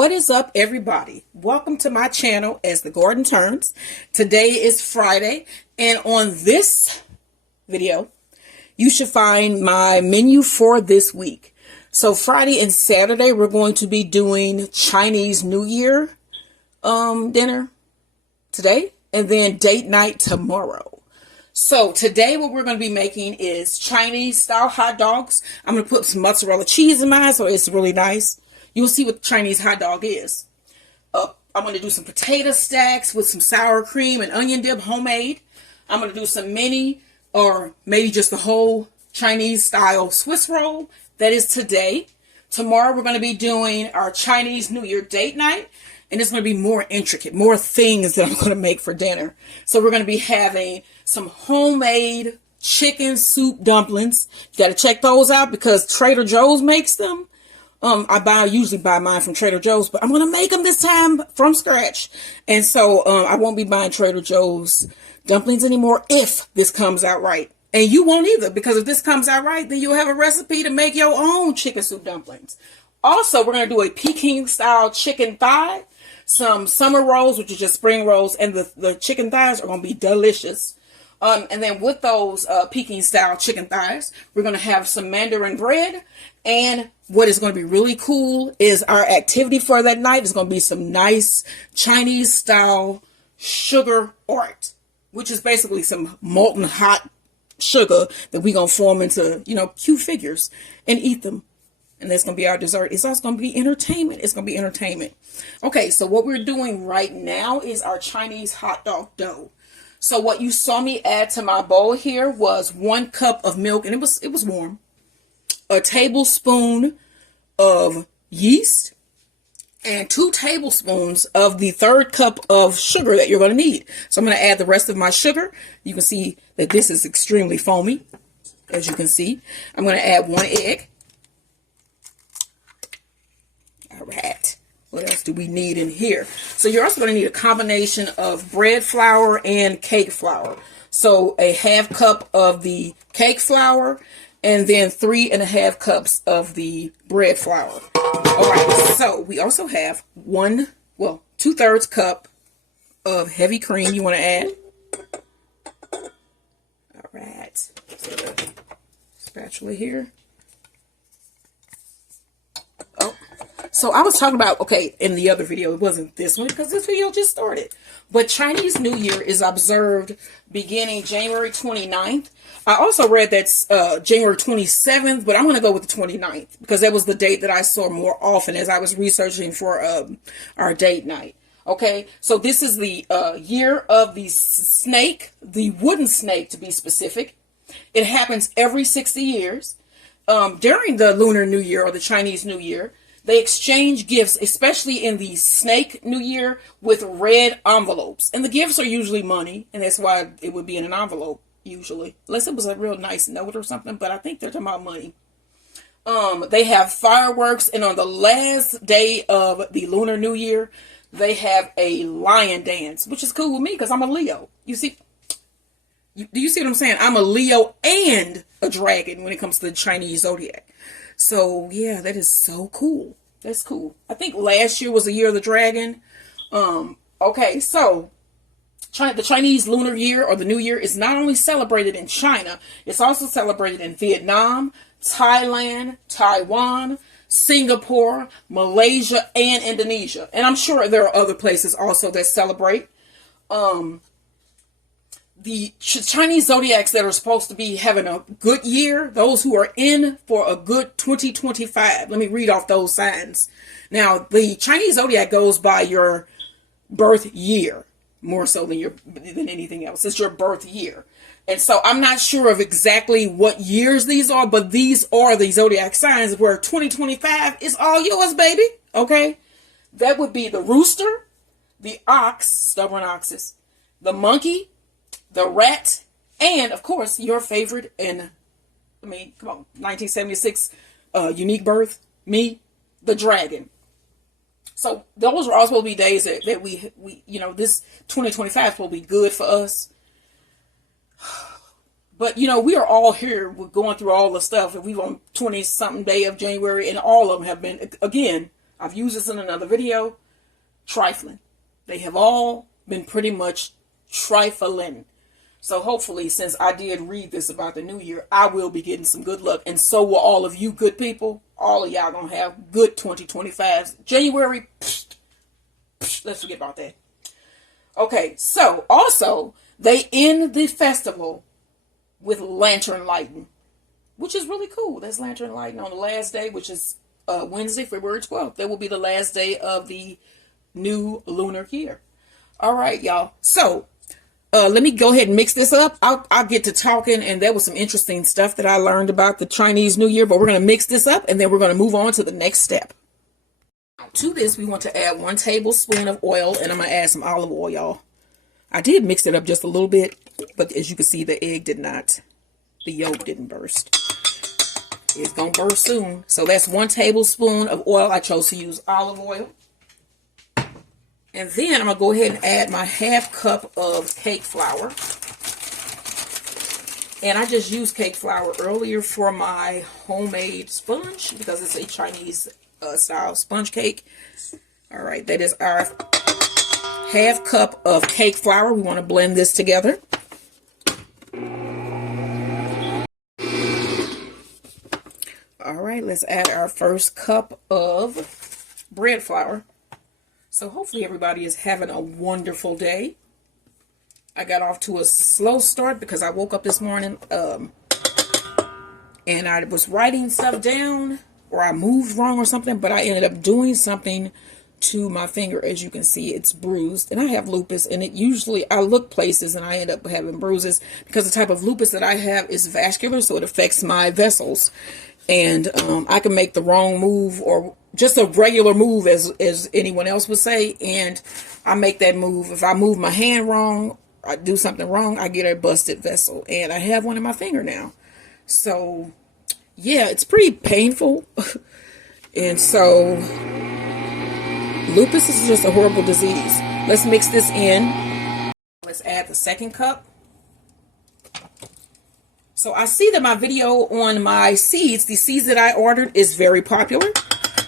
What is up, everybody? Welcome to my channel as the Garden Turns. Today is Friday, and on this video, you should find my menu for this week. So Friday and Saturday, we're going to be doing Chinese New Year dinner today, and then date night tomorrow. So today what we're going to be making is Chinese style hot dogs. I'm going to put some mozzarella cheese in mine, so it's really nice. You'll see what Chinese hot dog is. I'm going to do some potato stacks with some sour cream and onion dip, homemade. I'm going to do some mini or maybe just the whole Chinese style Swiss roll. That is today. Tomorrow we're going to be doing our Chinese New Year date night. And it's going to be more intricate, more things that I'm going to make for dinner. So we're going to be having some homemade chicken soup dumplings. You got to check those out because Trader Joe's makes them. I usually buy mine from Trader Joe's, but I'm going to make them this time from scratch. And so I won't be buying Trader Joe's dumplings anymore if this comes out right. And you won't either, because if this comes out right, then you'll have a recipe to make your own chicken soup dumplings. Also, we're going to do a Peking style chicken thigh, some summer rolls, which is just spring rolls, and the chicken thighs are going to be delicious. And then with those Peking style chicken thighs, we're going to have some mandarin bread. And what is going to be really cool is our activity for that night is going to be some nice Chinese style sugar art, which is basically some molten hot sugar that we're going to form into, cute figures and eat them. And that's going to be our dessert. It's also going to be entertainment. It's going to be entertainment. Okay, so what we're doing right now is our Chinese hot dog dough. So what you saw me add to my bowl here was 1 cup of milk, and it was warm. A tablespoon of yeast, and 2 tablespoons of the 3rd cup of sugar that you're going to need. So I'm going to add the rest of my sugar. You can see that this is extremely foamy, as you can see. I'm going to add 1 egg. All right. What else do we need in here? So you're also going to need a combination of bread flour and cake flour. So a 1/2 cup of the cake flour and then 3.5 cups of the bread flour. All right. So we also have 2/3 cup of heavy cream you want to add. All right. So the spatula here. So I was talking about, in the other video, it wasn't this one because this video just started. But Chinese New Year is observed beginning January 29th. I also read that's January 27th, but I'm going to go with the 29th because that was the date that I saw more often as I was researching for our date night. Okay, so this is the year of the snake, the wooden snake to be specific. It happens every 60 years. During the Lunar New Year or the Chinese New Year, they exchange gifts, especially in the Snake New Year, with red envelopes. And the gifts are usually money, and that's why it would be in an envelope, usually. Unless it was a real nice note or something, but I think they're talking about money. They have fireworks, and on the last day of the Lunar New Year, they have a lion dance, which is cool with me because I'm a Leo. Do you see what I'm saying? I'm a Leo and a dragon when it comes to the Chinese zodiac. So, yeah, that is so cool. That's cool. I think last year was the year of the dragon. Okay, so the Chinese Lunar Year or the New Year is not only celebrated in China, it's also celebrated in Vietnam, Thailand, Taiwan, Singapore, Malaysia, and Indonesia. And I'm sure there are other places also that celebrate. The Chinese zodiacs that are supposed to be having a good year, those who are in for a good 2025. Let me read off those signs. Now, the Chinese zodiac goes by your birth year, more so than anything else. It's your birth year. And so I'm not sure of exactly what years these are, but these are the zodiac signs where 2025 is all yours, baby. Okay? That would be the rooster, the ox, stubborn oxes, the monkey, the rat, and of course your favorite, and 1976 unique birth, me, the dragon. So those are all supposed to be days that we this 2025 will be good for us. But we are all here. We're going through all the stuff, and we've on 20 something day of January, and all of them have been, again, I've used this in another video. Trifling. They have all been pretty much trifling. So hopefully, since I did read this about the new year, I will be getting some good luck. And so will all of you good people. All of y'all gonna have good 2025s. January, let's forget about that. Okay, so also, they end the festival with lantern lighting, which is really cool. There's lantern lighting on the last day, which is Wednesday, February 12th. That will be the last day of the new lunar year. All right, y'all. So, let me go ahead and mix this up. I'll get to talking, and there was some interesting stuff that I learned about the Chinese New Year, but we're going to mix this up, and then we're going to move on to the next step. To this, we want to add 1 tablespoon of oil, and I'm going to add some olive oil, y'all. I did mix it up just a little bit, but as you can see, the egg did not, the yolk didn't burst. It's going to burst soon. So that's 1 tablespoon of oil. I chose to use olive oil. And then I'm going to go ahead and add my 1/2 cup of cake flour. And I just used cake flour earlier for my homemade sponge because it's a Chinese style sponge cake. All right, that is our 1/2 cup of cake flour. We want to blend this together. All right, let's add our 1st cup of bread flour. So hopefully everybody is having a wonderful day. I got off to a slow start because I woke up this morning and I was writing stuff down, or I moved wrong or something, but I ended up doing something to my finger. As you can see, it's bruised, and I have lupus, and it usually, I look places and I end up having bruises because the type of lupus that I have is vascular, so it affects my vessels. And I can make the wrong move, or just a regular move, as anyone else would say, and I make that move. If I move my hand wrong, I do something wrong, I get a busted vessel, and I have one in my finger now. So yeah, it's pretty painful. And so lupus is just a horrible disease. Let's mix this in. Let's add the 2nd cup. So I see that my video on my seeds, the seeds that I ordered, is very popular.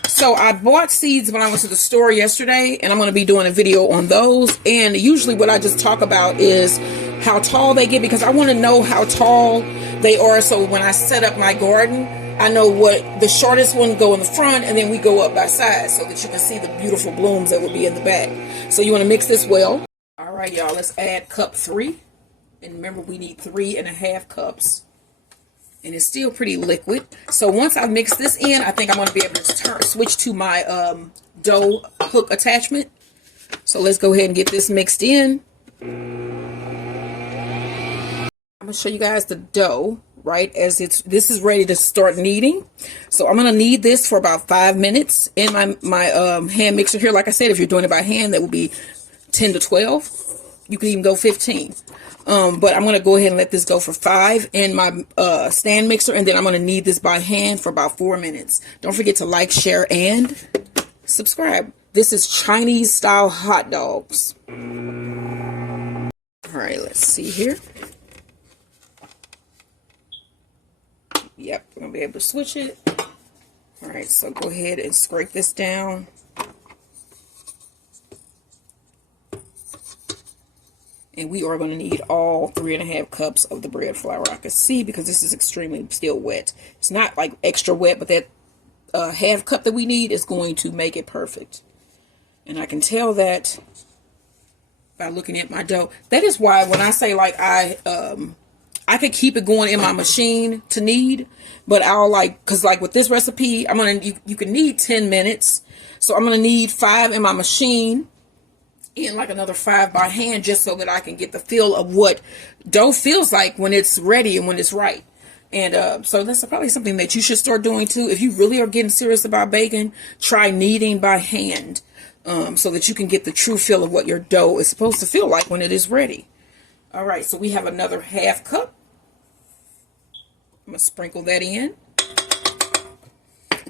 So I bought seeds when I went to the store yesterday, and I'm going to be doing a video on those. And usually what I just talk about is how tall they get, because I want to know how tall they are. So when I set up my garden, I know what the shortest one go in the front, and then we go up by size so that you can see the beautiful blooms that will be in the back. So you want to mix this well. All right, y'all, let's add cup 3. And remember, we need 3½ cups. And it's still pretty liquid. So once I mix this in, I think I'm going to be able to switch to my dough hook attachment. So let's go ahead and get this mixed in. I'm going to show you guys the dough, right, as this is ready to start kneading. So I'm going to knead this for about 5 minutes in my hand mixer here. Like I said, if you're doing it by hand, that would be 10 to 12. You can even go 15. But I'm going to go ahead and let this go for 5 in my stand mixer, and then I'm going to knead this by hand for about 4 minutes. Don't forget to like, share, and subscribe. This is Chinese style hot dogs. All right, let's see here. Yep, we're going to be able to switch it. All right, so go ahead and scrape this down. And we are going to need all 3½ cups of the bread flour. I can see because this is extremely still wet. It's not like extra wet, but that 1/2 cup that we need is going to make it perfect. And I can tell that by looking at my dough. That is why when I say like I could keep it going in my machine to knead, but I'll because with this recipe, you can knead 10 minutes. So I'm going to knead 5 in my machine, and like another 5 by hand, just so that I can get the feel of what dough feels like when it's ready and when it's right. And so that's probably something that you should start doing too. If you really are getting serious about baking, try kneading by hand, so that you can get the true feel of what your dough is supposed to feel like when it is ready. All right, so we have another 1/2 cup. I'm going to sprinkle that in.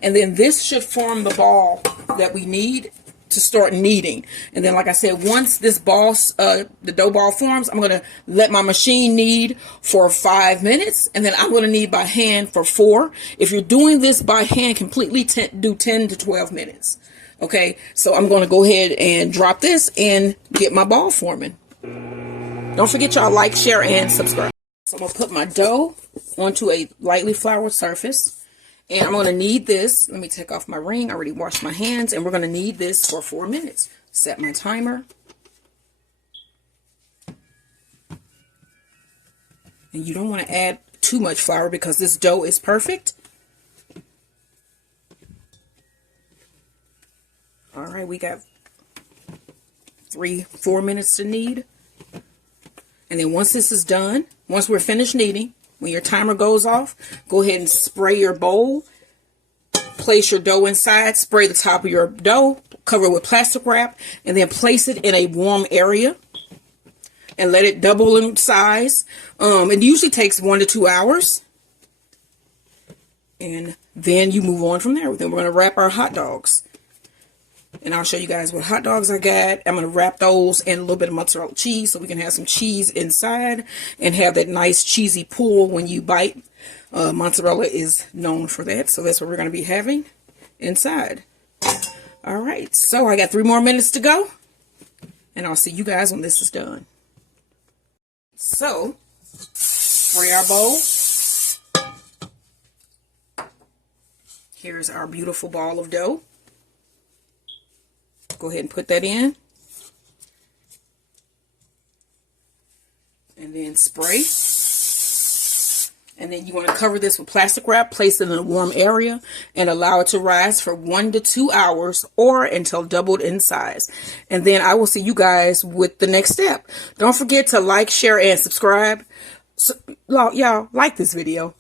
And then this should form the ball that we need to start kneading. And then, like I said, once this ball, the dough ball forms, I'm going to let my machine knead for 5 minutes, and then I'm going to knead by hand for 4. If you're doing this by hand completely, do 10 to 12 minutes. Okay, so I'm going to go ahead and drop this and get my ball forming. Don't forget y'all like, share, and subscribe. So I'm going to put my dough onto a lightly floured surface. And I'm going to knead this. Let me take off my ring. I already washed my hands. And we're going to knead this for 4 minutes. Set my timer. And you don't want to add too much flour because this dough is perfect. All right, we got 3-4 minutes to knead. And then once this is done, once we're finished kneading, when your timer goes off, go ahead and spray your bowl. Place your dough inside, spray the top of your dough, cover it with plastic wrap, and then place it in a warm area and let it double in size. It usually takes 1 to 2 hours. And then you move on from there. Then we're going to wrap our hot dogs. And I'll show you guys what hot dogs I got. I'm going to wrap those in a little bit of mozzarella cheese so we can have some cheese inside and have that nice cheesy pull when you bite. Mozzarella is known for that, so that's what we're going to be having inside. All right, so I got 3 more minutes to go, and I'll see you guys when this is done. So, spray our bowl. Here's our beautiful ball of dough. Go ahead and put that in. And then spray. And then you want to cover this with plastic wrap, place it in a warm area, and allow it to rise for 1 to 2 hours or until doubled in size. And then I will see you guys with the next step. Don't forget to like, share, and subscribe. So, y'all, like this video.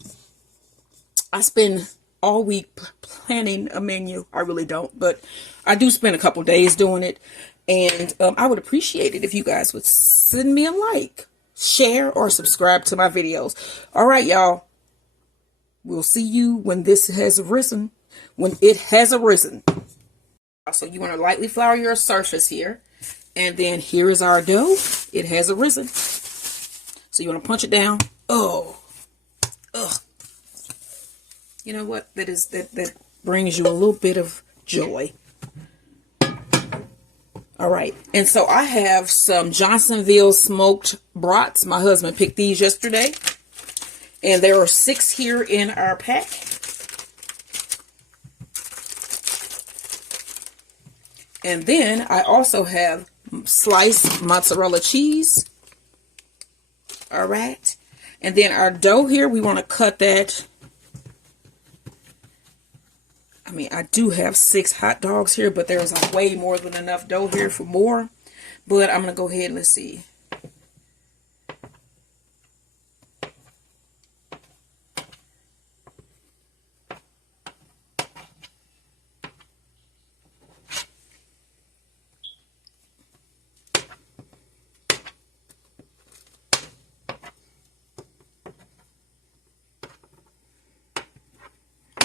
I spend all week planning a menu. I really don't, but I do spend a couple days doing it. And I would appreciate it if you guys would send me a like, share, or subscribe to my videos. All right, y'all. We'll see you when this has arisen. When it has arisen. So you want to lightly flour your surface here. And then here is our dough. It has arisen. So you want to punch it down. Oh. Ugh. You know what? That brings you a little bit of joy. All right. And so I have some Johnsonville smoked brats. My husband picked these yesterday. And there are 6 here in our pack. And then I also have sliced mozzarella cheese. All right. And then our dough here, we want to cut that. I mean, I do have 6 hot dogs here, but there's way more than enough dough here for more. But I'm going to go ahead and let's see.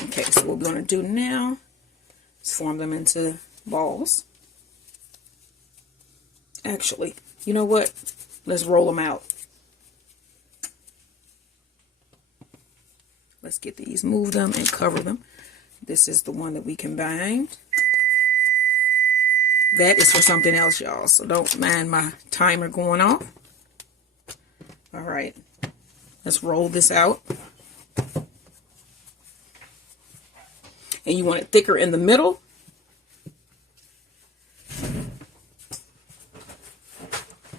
Okay, so what we're going to do now is form them into balls. Actually, you know what? Let's roll them out. Let's get these, move them, and cover them. This is the one that we combined. That is for something else, y'all, so don't mind my timer going off. All right, let's roll this out. And you want it thicker in the middle.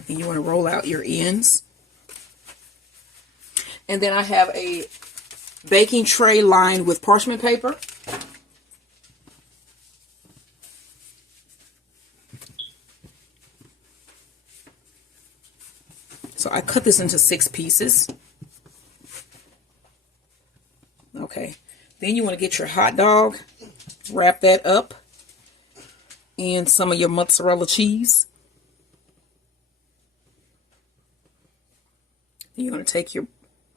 And you want to roll out your ends. And then I have a baking tray lined with parchment paper. So I cut this into 6 pieces. Okay. Then you want to get your hot dog, wrap that up in some of your mozzarella cheese. Then you're going to take your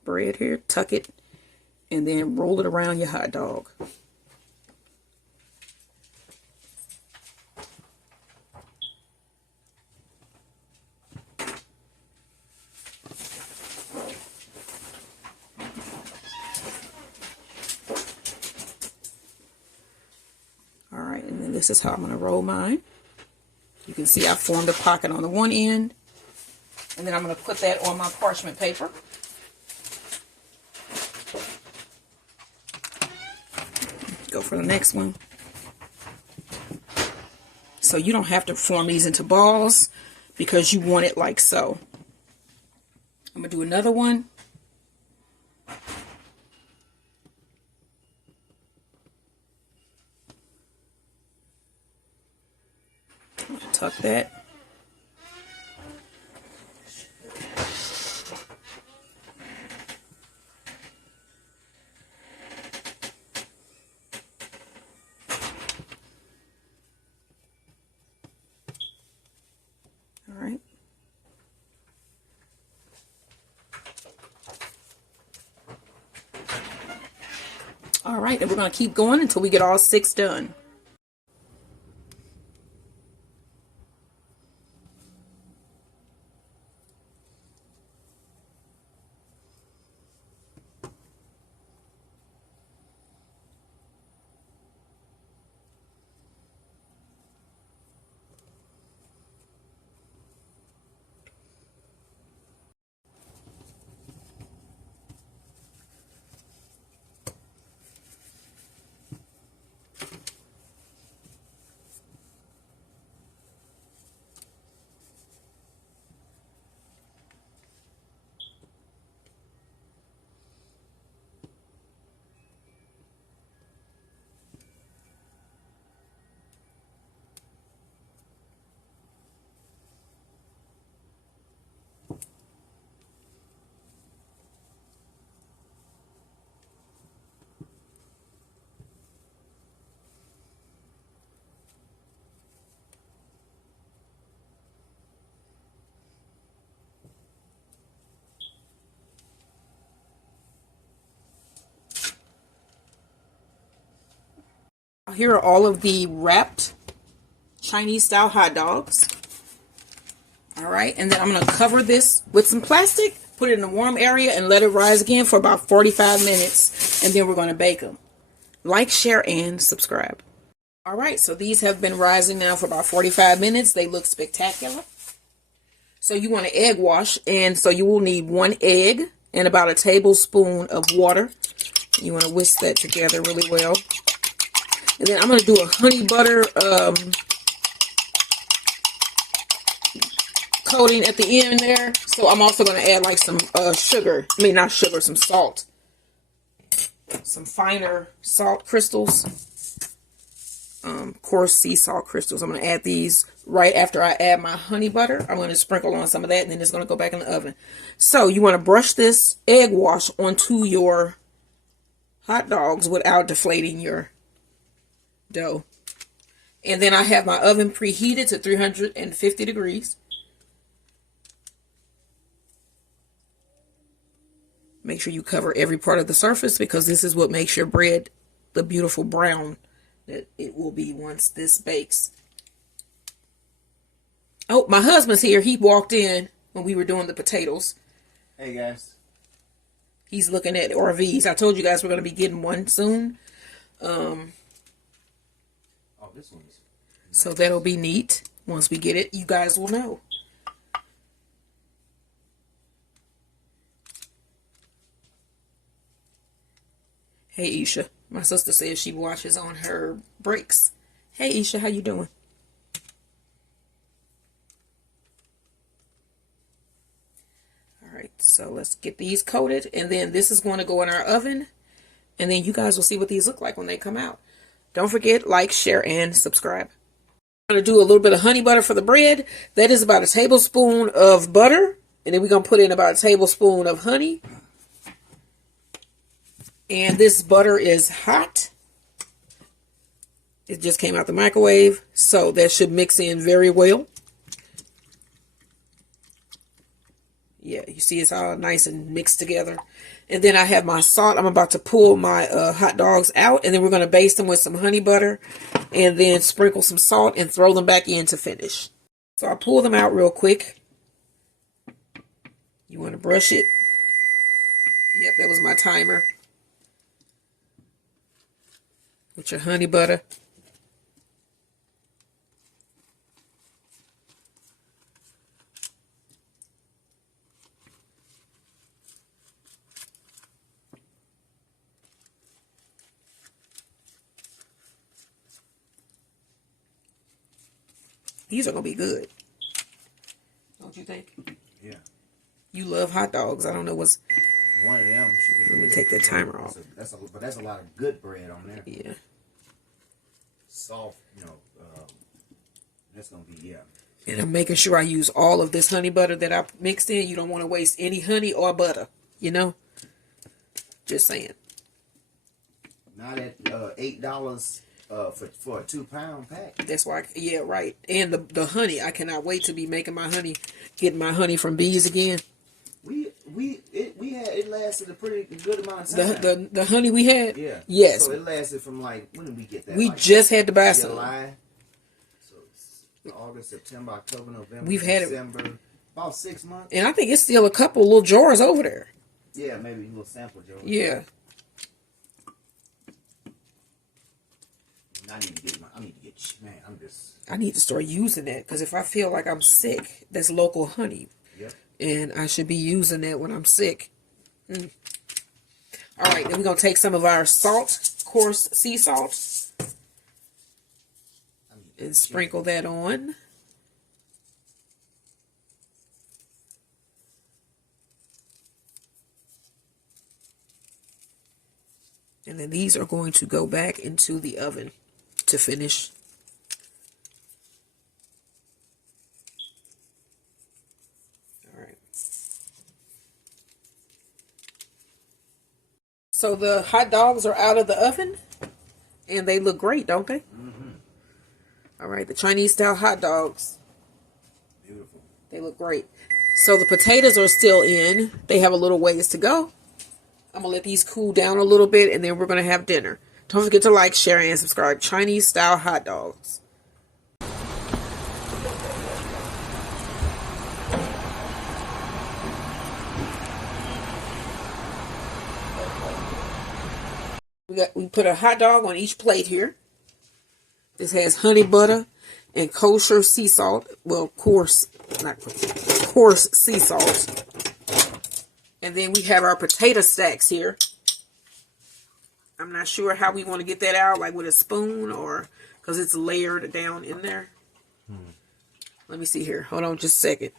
bread here, tuck it, and then roll it around your hot dog. this is how I'm going to roll mine. You can see I formed a pocket on the one end. And then I'm going to put that on my parchment paper. Go for the next one. So you don't have to form these into balls because you want it like so. I'm going to do another one. Tuck that. All right. All right, and we're going to keep going until we get all 6 done. Here are all of the wrapped Chinese style hot dogs. All right, and then I'm going to cover this with some plastic, put it in a warm area, and let it rise again for about 45 minutes, and then we're going to bake them. Like, share, and subscribe. All right, so these have been rising now for about 45 minutes. They look spectacular. So you want to egg wash, and so you will need 1 egg and about a tablespoon of water. You want to whisk that together really well. And then I'm going to do a honey butter coating at the end there. So I'm also going to add like some sugar. I mean, not sugar, some salt. Some finer salt crystals. Coarse sea salt crystals. I'm going to add these right after I add my honey butter. I'm going to sprinkle on some of that, and then it's going to go back in the oven. So you want to brush this egg wash onto your hot dogs without deflating your dough. And then I have my oven preheated to 350 degrees. Make sure you cover every part of the surface because this is what makes your bread the beautiful brown that it will be once this bakes. Oh, my husband's here. He walked in when we were doing the potatoes. Hey guys. He's looking at RVs. I told you guys we're going to be getting one soon. This one's nice. So that'll be neat. Once we get it, you guys will know. Hey Isha, my sister says she watches on her breaks. Hey Isha, how you doing? All right, so let's get these coated, and then this is going to go in our oven, and then you guys will see what these look like when they come out. Don't forget, like, share, and subscribe. I'm going to do a little bit of honey butter for the bread. That is about a tablespoon of butter. And then we're going to put in about a tablespoon of honey. And this butter is hot. It just came out the microwave. So that should mix in very well. Yeah, you see it's all nice and mixed together. And then I have my salt. I'm about to pull my hot dogs out. And then we're going to baste them with some honey butter. And then sprinkle some salt and throw them back in to finish. So I'll pull them out real quick. You want to brush it. Yep, that was my timer. With your honey butter. These are gonna be good. Don't you think? Yeah. You love hot dogs. I don't know what's. One of them should be. Let me take the timer off. But that's a lot of good bread on there. Yeah. Soft, that's gonna be, yeah. And I'm making sure I use all of this honey butter that I mixed in. You don't want to waste any honey or butter, you know? Just saying. Not at $8 for a 2-pound pack. That's why, yeah, right. And the honey, I cannot wait to be making my honey, getting my honey from bees again. It lasted a pretty good amount of time. The honey we had? Yeah. Yes. So it lasted from when did we get that? We just had to buy some. July. So it's August, September, October, November, We've had December. About 6 months. And I think it's still a couple little jars over there. Yeah, maybe a little sample jar. Yeah. I need to get, I need to start using that because if I feel like I'm sick, that's local honey. Yep. And I should be using that when I'm sick. All right, then we're going to take some of our salt, coarse sea salt, and sprinkle that on. And then these are going to go back into the oven to finish. All right. So the hot dogs are out of the oven, and they look great, don't they? Mm-hmm. All right, the Chinese style hot dogs. Beautiful. They look great. So the potatoes are still in. They have a little ways to go. I'm going to let these cool down a little bit, and then we're going to have dinner. Don't forget to like, share, and subscribe. Chinese style hot dogs. We put a hot dog on each plate here. This has honey butter and kosher sea salt. Well, coarse sea salt. And then we have our potato stacks here. I'm not sure how we want to get that out, like with a spoon or because it's layered down in there. Let me see here. Hold on just a second.